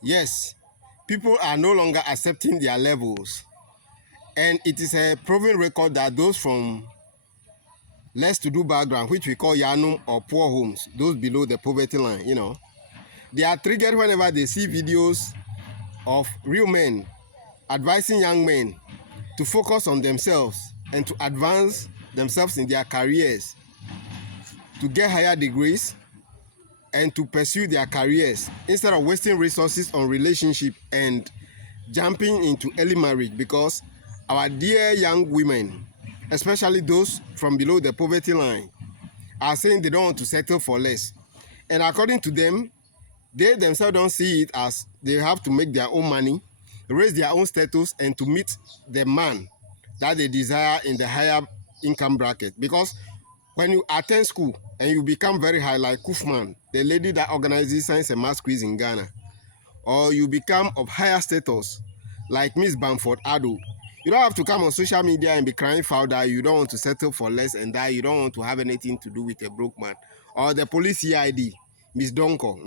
Yes, people are no longer accepting their levels, and it is a proven record that those from less to do background, which we call Yanum or poor homes, those below the poverty line, they are triggered whenever they see videos of real men advising young men to focus on themselves and to advance themselves in their careers, to get higher degrees and to pursue their careers instead of wasting resources on relationship and jumping into early marriage, because our dear young women, especially those from below the poverty line, are saying they don't want to settle for less. And according to them, they themselves don't see it as they have to make their own money, raise their own status, and to meet the man that they desire in the higher income bracket. Because when you attend school and you become very high, like Kufman, the lady that organizes science and math quiz in Ghana, or you become of higher status, like Miss Bamford Ado, you don't have to come on social media and be crying foul that you don't want to settle for less and that you don't want to have anything to do with a broke man. Or the police CID, Miss Donko.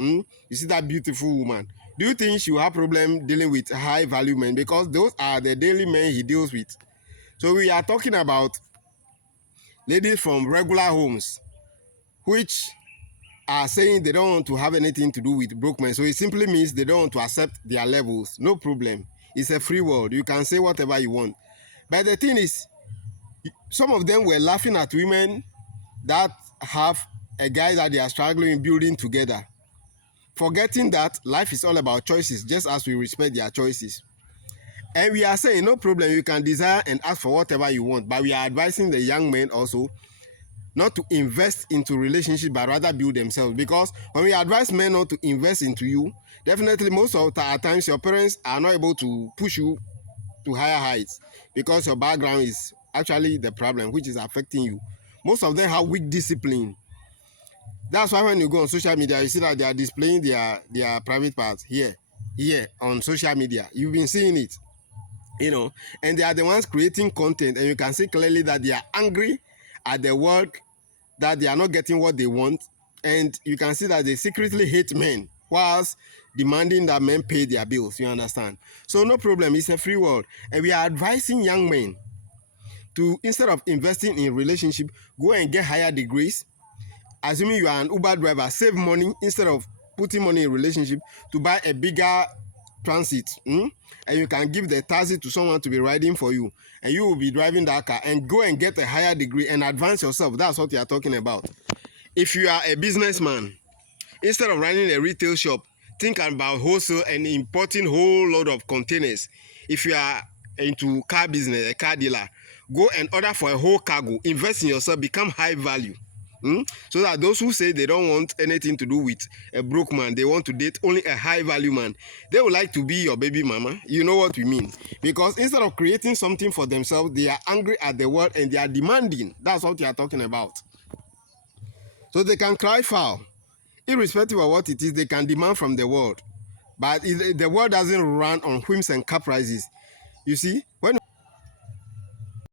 You see that beautiful woman. Do you think she will have problem dealing with high value men? Because those are the daily men he deals with. So we are talking about ladies from regular homes, which are saying they don't want to have anything to do with broke men. So it simply means they don't want to accept their levels. No problem. It's a free world. You can say whatever you want. But the thing is, some of them were laughing at women that have a guy that they are struggling building together, forgetting that life is all about choices, just as we respect their choices. And we are saying, no problem, you can desire and ask for whatever you want, but we are advising the young men also not to invest into relationship but rather build themselves. Because when we advise men not to invest into you, definitely most of the times your parents are not able to push you to higher heights because your background is actually the problem which is affecting you. Most of them have weak discipline. That's why when you go on social media, you see that they are displaying their private parts here on social media. You've been seeing it, and they are the ones creating content, and you can see clearly that they are angry at the world that they are not getting what they want, and you can see that they secretly hate men whilst demanding that men pay their bills. You understand? So no problem, it's a free world, and we are advising young men to, instead of investing in relationship, go and get higher degrees. Assuming you are an Uber driver, save money instead of putting money in relationship to buy a bigger transit, and you can give the taxi to someone to be riding for you, and you will be driving that car, and go and get a higher degree and advance yourself. That's what you are talking about. If you are a businessman, instead of running a retail shop, think about wholesale and importing whole lot of containers. If you are into car business, a car dealer, go and order for a whole cargo, invest in yourself, become high value. So that those who say they don't want anything to do with a broke man, they want to date only a high value man, they would like to be your baby mama. You know what we mean? Because instead of creating something for themselves, they are angry at the world and they are demanding. That's what you are talking about. So they can cry foul. Irrespective of what it is, they can demand from the world. But the world doesn't run on whims and caprices. You see, when